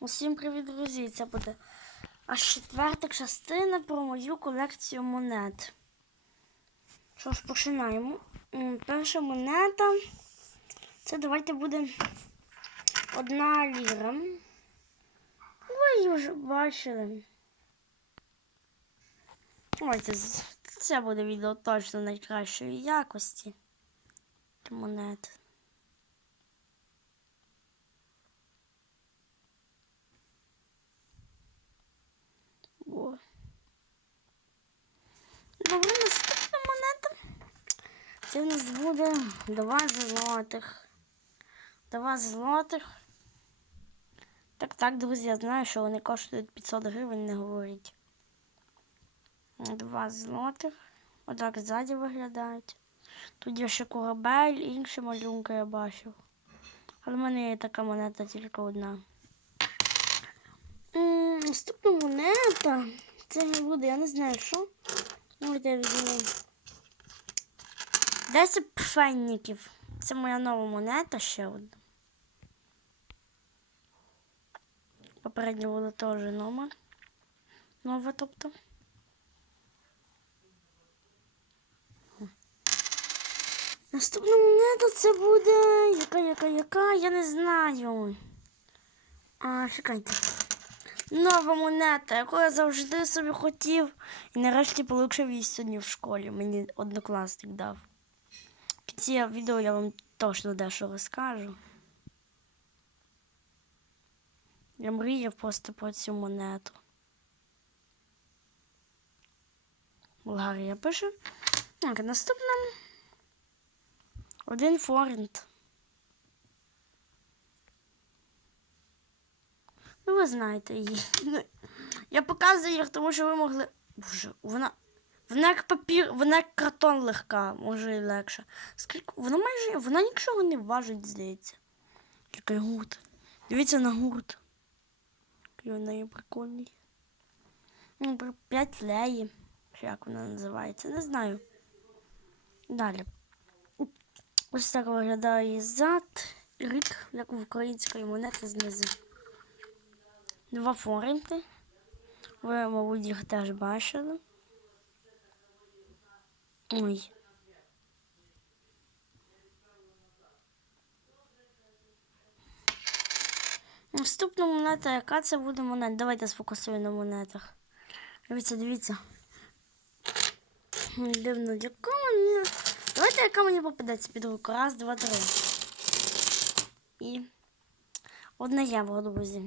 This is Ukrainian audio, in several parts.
Усім привіт, друзі! Це буде аж четверта частина про мою колекцію монет. Що ж, починаємо. Перша монета. Це давайте буде одна ліра. Ви її вже бачили. Давайте це буде відео точно найкращої якості. Монет. О. Добре, наступна монета. Це в нас буде два злотих. Два злотих. Так, так, друзі, я знаю, що вони коштують 500 гривень, не говоріть. Два злотих. Отак ззаді виглядають. Тут є ще корабель, інші малюнки я бачив. Але в мене є така монета тільки одна. Наступна монета. Це не буде, я не знаю що. Давайте я візьму. 10 пфенників. Це моя нова монета ще одна. Попередньо було теж номер. Нова, тобто. Наступна монета це буде. Яка, яка, яка? Я не знаю. А, чекайте. Нова монета, яку я завжди собі хотів. І нарешті отримав її сьогодні в школі. Мені однокласник дав. В кінці відео я вам точно дещо розкажу. Я мріяв просто про цю монету. Болгарія пише. Так, наступна. Один форінт. Ну, ви знаєте її. Ну, Я показую їх, тому що ви могли. Боже, вона. Вона як папір, вона як картон легка, може і легше. Скільки. Вона майже. Вона нічого не важить, здається. Який гурт. Дивіться на гурт. Який вона є прикольний. Ну, п'ять леї. Як вона називається, не знаю. Далі. Ось так виглядає зад. Рік, як в української монети знизу. Два форинти. Ви, мабуть, їх теж бачили. Ой. Наступна монета, яка це буде монета? Давайте сфокусуємо на монетах. Дивіться, дивіться. Дивно, яка мені. Давайте, яка мені попадеться під руку. Раз, два, три. І одне євро, друзі.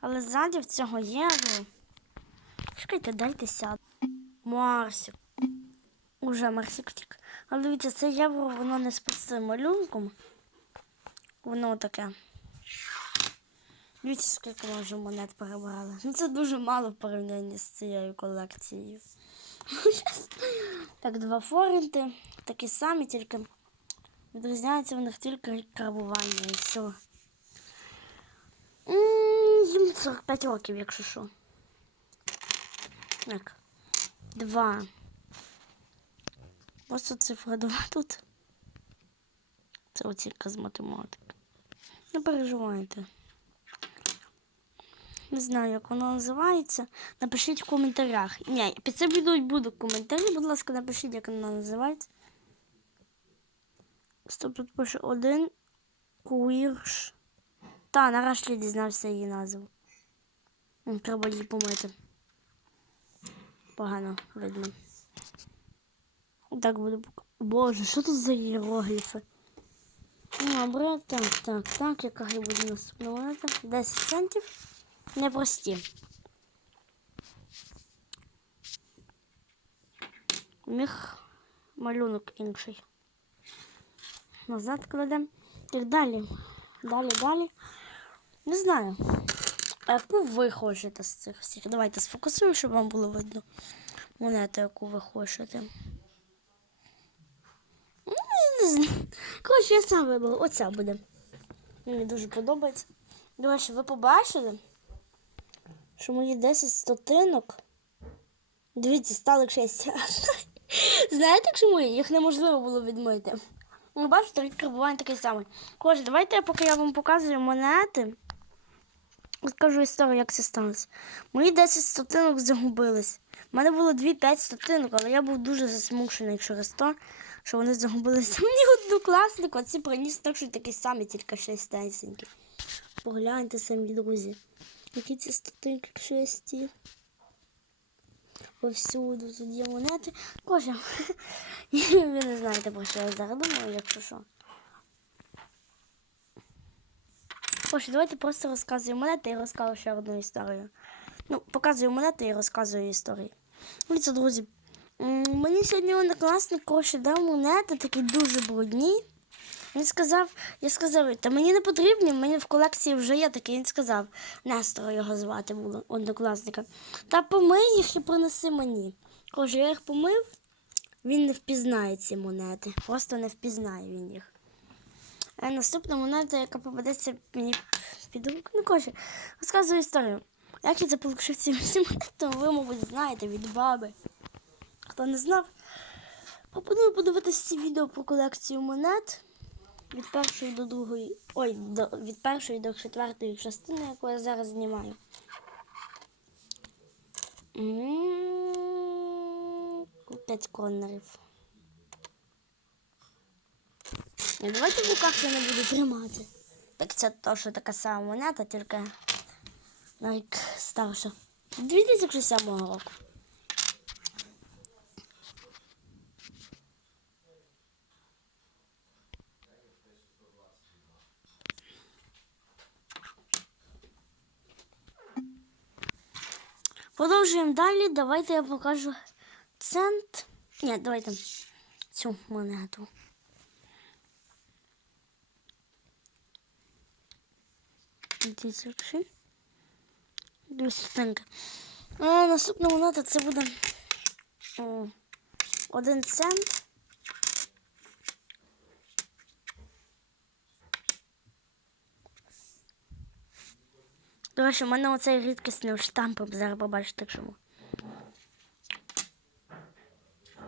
Але ззаді в цього євро. Чекайте, дайте сяду. Марсик. Уже Марсик втік. Але дивіться, це євро, воно не з малюнком. Воно таке. Дивіться, скільки ми вже монет перебрали. Ну це дуже мало в порівнянні з цією колекцією. Так, два форінти. Такі самі, тільки відрізняється в них тільки карбування і все. Їм 45 років, якщо що. Так. Два. Просто цифра 2 тут. Це оцінка з математики. Не переживайте. Не знаю, як воно називається. Напишіть в коментарях. Ні, під цим відео будуть коментарі, будь ласка, напишіть, як воно називається. Стоп, тут пише один куірш. Та, нарешті дізнався її назву. Треба її помити. Погано видно. Так буду. Боже, що тут за іерогліфи? Добре, так, так, так, яка буде наступна монета? 10 центів. Непрості. У них малюнок інший. Назад кладемо. Так далі. Далі, далі. Не знаю. А яку ви хочете з цих всіх? Давайте сфокусуємо, щоб вам було видно монету, яку ви хочете. Ну. Коротше, я сам вибрала. Оця буде. Мені дуже подобається. До речі, ви побачили, що мої 10 стотинок. Дивіться, стали 6. Знаєте, чому їх неможливо було відмити? Ну, бачите, рік карбування такий самий. Коротше, давайте, поки я вам показую монети. Розкажу історію, як це сталося. Мої 10 стотинок загубились. У мене було 2-5 стотинок, але я був дуже засмучений через то, що вони загубилися. Мені однокласник оці приніс так, що такі самі, тільки шестенькі. Погляньте самі, друзі. Які ці стотинки шесті. Повсюду тут монети. Кожа. Ви не знаєте, про що я зараз думаю, якщо що. Боже, давайте просто розказую монети і розкажу ще одну історію. Ну, показую монети і розказую історію. Дивіться, друзі. Мені сьогодні однокласник коротше, дав монети, такі дуже брудні. Він сказав, я сказав, та мені не потрібні, в мене в колекції вже є такі. Він сказав, Нестора його звати було однокласника. Та помий їх і принеси мені. Каже, я їх помив, він не впізнає ці монети. Просто не впізнає він їх. А наступна монета, яка попадеться мені під руку, ну каже, розказую історію. Як я заполучив ці монети, ви, мабуть, знаєте від баби. Хто не знав, пропоную подивитися ці відео про колекцію монет від першої до другої, ой, до, від першої до четвертої частини, яку я зараз знімаю. П'ять коннерів. Давайте в руках я не буду тримати. Так це точно така сама монета, тільки на рік старша. 2007 року. Продовжуємо далі. Давайте я покажу цент. Ні, давайте цю монету. Сотенки. Наступна монета це буде один цент. До речі, у мене оцей рідкісний штамп, зараз побачите чому.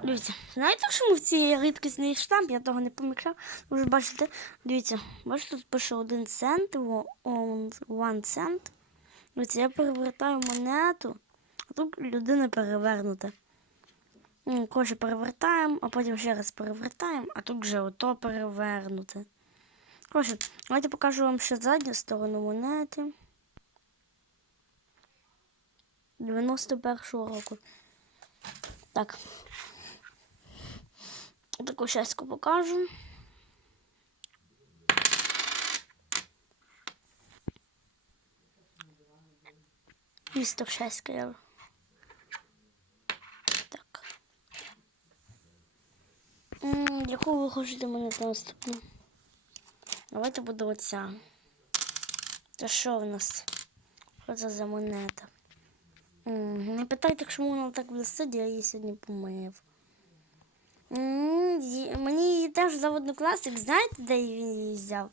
Дивіться, знаєте, чому в цій рідкісний штамп? Я того не помічав. Ви бачите, дивіться, бачите, тут пише один цент, во- он- one цент. Дивіться, я перевертаю монету, а тут людина перевернута. Коротше, перевертаємо, а потім ще раз перевертаємо, а тут вже ото перевернуте. Коротше, давайте покажу вам ще задню сторону монети. 91-го року. Так. Таку щаску покажу. Місто Щаська. я- Так. Яку ви хочете мене наступну? Давайте буде оця. Це що в нас? Що це за монета? М, Не питайте, чому вона так блистить, я її сьогодні помив. Мені її теж дав однокласник. Знаєте, де він її взяв?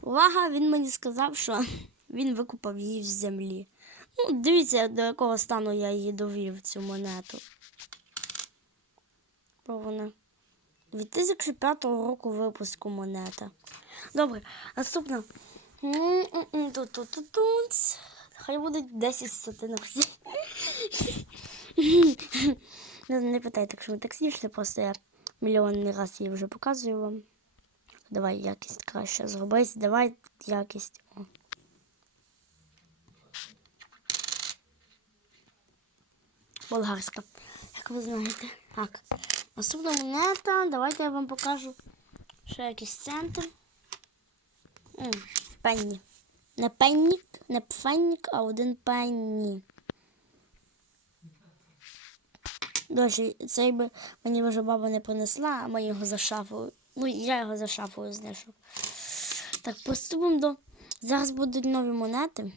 Увага, він мені сказав, що він викупав її з землі. Ну, дивіться, до якого стану я її довів, цю монету. Бо вона 2005 року випуску монета. Добре, наступна. Тут-тут-тут. Хай будуть 10 сотинок. Не, не питайте, якщо ви так смішно, просто я мільйонний раз її вже показую вам. Давай якість краще зробити. Давай якість. О. Болгарська, як ви знаєте. Так. Наступна монета. Давайте я вам покажу ще якийсь центр. Пенні. Не пеннік, не пфеннік, а один пенні. Дощ, цей би мені вже баба не принесла, а ми його за шафою. Ну, я його за шафою знайшов. Так, поступимо до. Зараз будуть нові монети.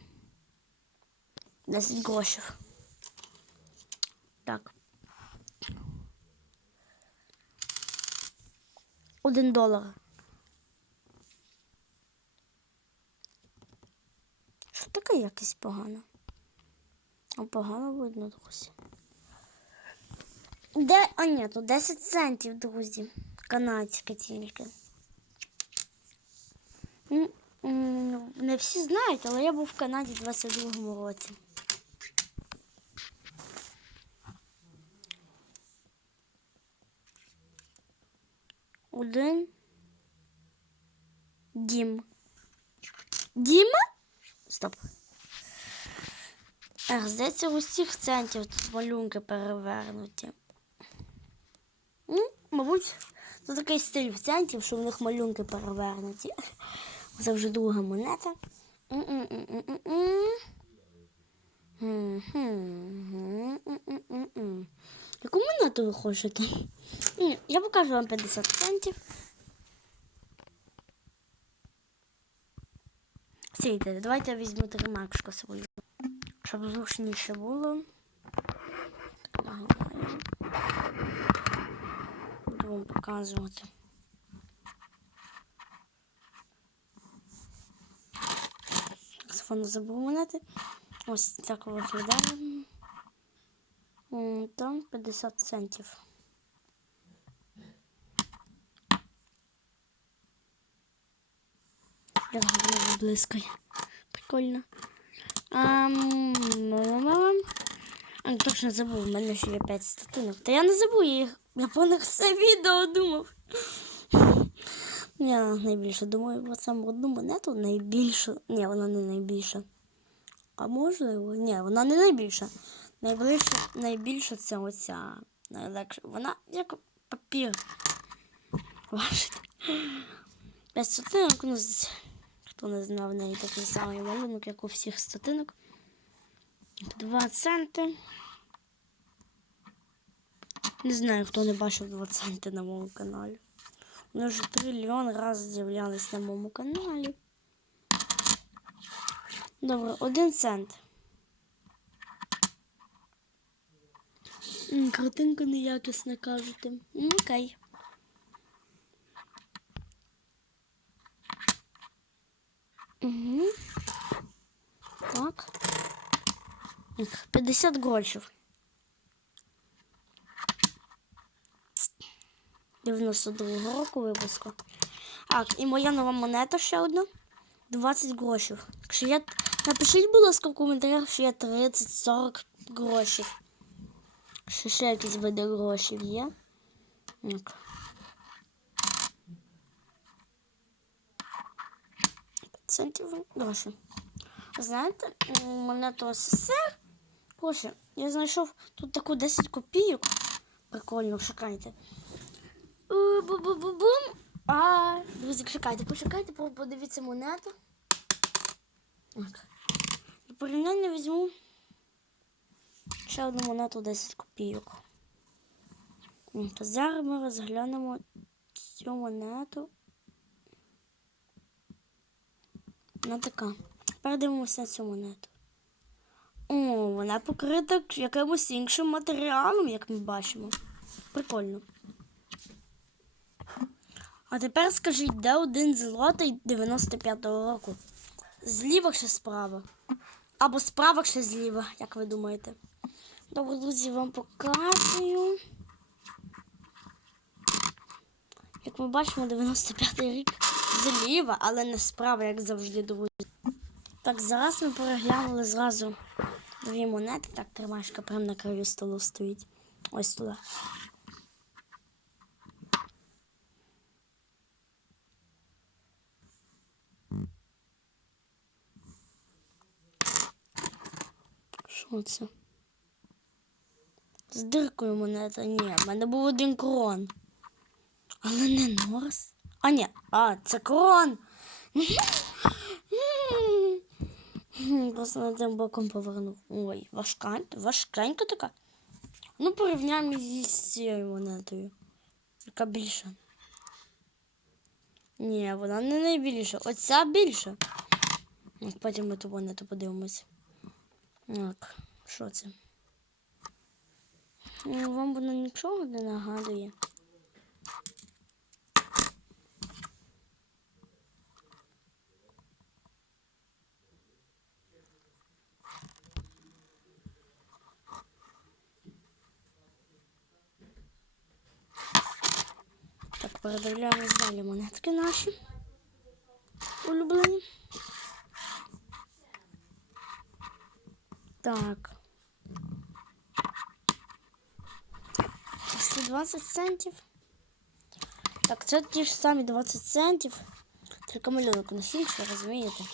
10 грошів. Так. Один долар. Якість погана? А погано видно, друзі. Де? А ні, тут 10 центів, друзі. Канадське тільки. Не всі знають, але я був в Канаді в 22-му році. Один. Дім. Діма? Стоп. Ех, здається, у всіх центрів тут малюнки перевернуті. Ну, мабуть, це такий стиль в центрів, що в них малюнки перевернуті. Це вже друга монета. Яку монету ви хочете? Я покажу вам 50 центів. Сійте, давайте я візьму тримачку свою, щоб зручніше було. Нагадаю. Буду вам показувати. Телефон забув монети. Ось так виглядає. Там 50 центів. Як воно виблискає. Прикольно. М-м-м. А, ну, точно забув, в мене ще є 5 статинок. Та я не забув їх. Я про них все відео думав. Я найбільше думаю про саму одну монету. Найбільшу. Ні, вона не найбільша. А можливо? Ні, вона не найбільша. Найближче, найбільша це оця. Найлегша. Вона як папір. Важить. П'ять статинок, ну, хто не знав, в неї такий самий малюнок, як у всіх статинок. Два центи. Не знаю, хто не бачив 2 центи на моєму каналі. Вони вже трильйон разів з'являлись на моєму каналі. Добре, один цент. М, Картинка неякісна, кажете. Окей. Угу. Так. Так, 50 грошів. 92 року випуску. Так, і моя нова монета ще одна. 20 грошів. Якщо я... Напишіть, будь ласка, в коментарях, що я 30-40 грошів. Що ще якісь види грошів є. Так. Центів гроші. Знаєте, монету СССР. Боже, я знайшов тут таку 10 копійок. Прикольно, шукайте. Бу-бу-бу-бум. А, друзі, чекайте, почекайте, подивіться монету. Для порівняння візьму ще одну монету 10 копійок. Зараз ми розглянемо цю монету. Вона така. Тепер дивимося на цю монету. О, вона покрита якимось іншим матеріалом, як ми бачимо. Прикольно. А тепер скажіть, де один злотий 95-го року? Зліва чи справа? Або справа чи зліва, як ви думаєте? Добре, друзі, вам показую. Як ми бачимо, 95-й рік зліва, але не справа, як завжди, друзі. Так, зараз ми переглянули зразу дві монети. Так, тримашка прямо на краю столу стоїть. Ось туди. Що це? З диркою монета. Ні, в мене був один крон. Але не Норс. А, ні, а, це крон. Просто на тим боком повернув. Ой, важка, важкенька така. Ну, порівняємо її з цією монетою. Яка більша. Ні, вона не найбільша. Оця більша. Потім ми ту монету подивимось. Так, що це? Ну, Вам воно нічого не нагадує. Передивляємо далі монетки наші улюблені. Так. 120 центів. Так, це ті ж самі 20 центів. Тільки малюнок насінчик, розумієте?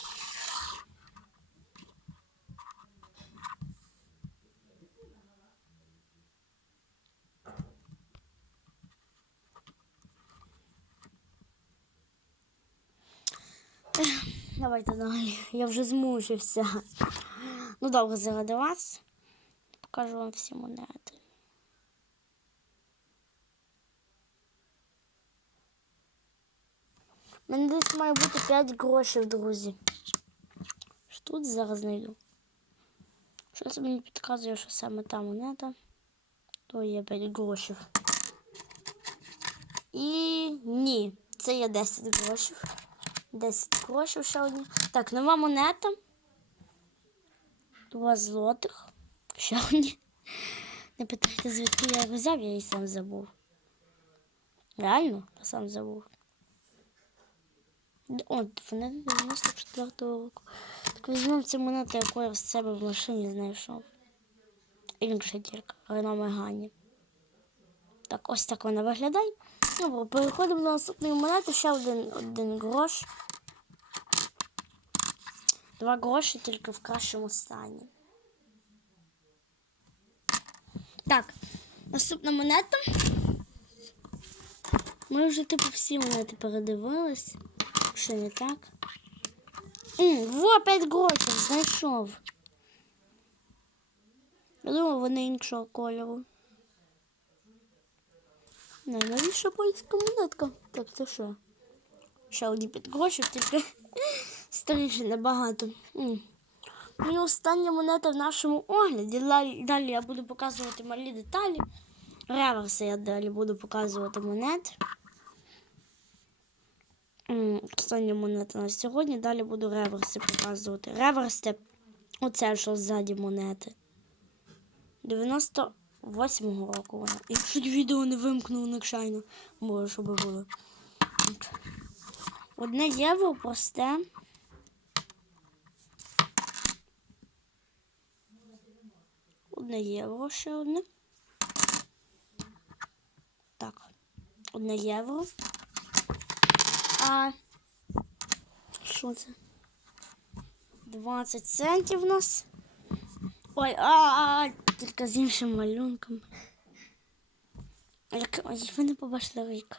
Давайте далі. Я вже змучився. Ну, добре, заради вас. Покажу вам всі монети. У мене десь має бути 5 грошей, друзі. Що тут зараз знайду? Щось мені підказує, що саме та монета. То є 5 грошів. І ні, це є 10 грошів. 10 грошів ще одні. Так, нова монета. Два злотих. Ще одні. Не питайте, звідки я взяв, я її сам забув. Реально? Я сам забув. От, вони 94-го року. Так візьмемо цю монету, яку я в себе в машині знайшов. Інша тільки, Рено Мегані. Так, ось так вона виглядає. Добре, переходимо до наступної монети. Ще один, один грош. Два гроші тільки в кращому стані. Так, наступна монета. Ми вже типу всі монети передивились. Що не так? М, во, 5 грошей, знайшов. Я думаю, вони іншого кольору. Не, навіщо польська монетка? Так, це що? Ще одні 5 грошей, тільки старіше набагато. М. Ну остання монета в нашому огляді. Далі, я буду показувати малі деталі. Реверси я далі буду показувати монет. Остання монета на сьогодні. Далі буду реверси показувати. Реверси оце що ззаді монети. 98-го року вона. Якщо відео не вимкнув нечайно, може, щоб було. Одне євро просте. Одне євро ще одне. Так. Одне євро. А що це? 20 центів у нас. Ой, а, а, а тільки з іншим малюнком. Як, ой, ви не побачили рік.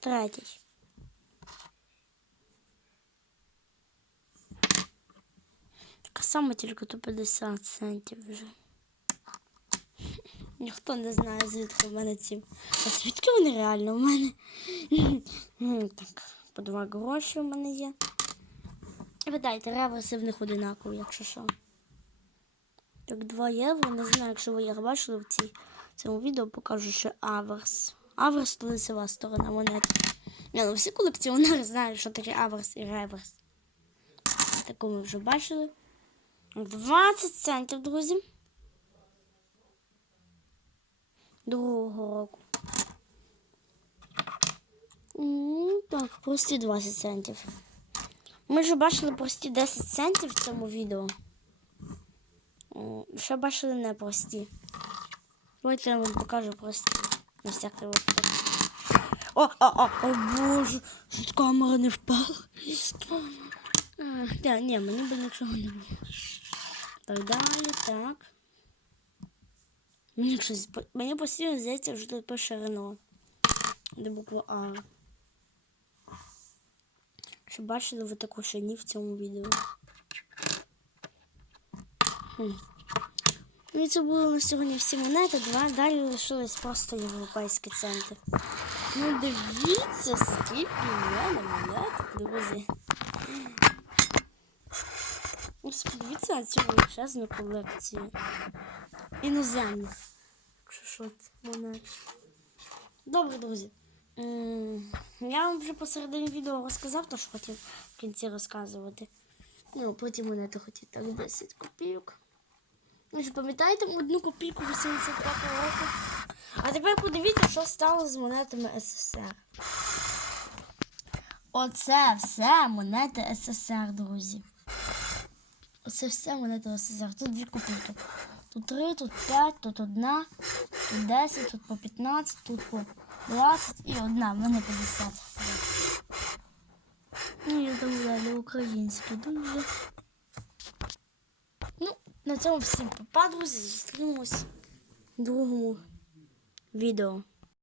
Третій. Така сама тільки то 50 центів вже. Ніхто не знає, звідки в мене ці. А звідки вони реально в мене? Так, по два гроші в мене є. Видайте, реверси в них одинакові, якщо що. Так, 2 євро. Не знаю, якщо ви їх бачили в цій, цьому відео, покажу, що аверс. Аверс то лицева сторона монети. Не, ну всі колекціонери знають, що таке аверс і реверс. Таку ми вже бачили. 20 центів, друзі. Другого року. Так, прості 20 центів. Ми вже бачили прості 10 центів в цьому відео. О, Ще бачили не прості. Давайте я вам покажу прості. На всякий випадок. О, о, о, о боже, що камера не впала. А, та, ні, мені би нічого не було. Так далі, так. Мені мені постійно здається, що тут пише Рено. Де буква А. Чи бачили ви таку ще ні в цьому відео? Ну і це було на сьогодні всі монети, два. Далі лишились просто європейські центи. Ну дивіться, скільки в мене монет, друзі. Ось подивіться на цю величезну колекцію. Іноземних. Якщо що монет. Добре, друзі. Я вам вже посередині відео розказав, то що хотів в кінці розказувати. Ну, потім монети хотів так 10 копійок. Ви ж пам'ятаєте одну копійку 85 року? А тепер подивіться, що стало з монетами СССР. Оце все монети СССР, друзі. Оце все монети СССР. Тут дві копійки. Тут три, тут п'ять, тут одна, тут десять, тут по 15, тут по 20 і одна. В мене 50. Ну, я там далі українські дуже. Ну, на цьому всім попа. Зустрінемось в другому відео.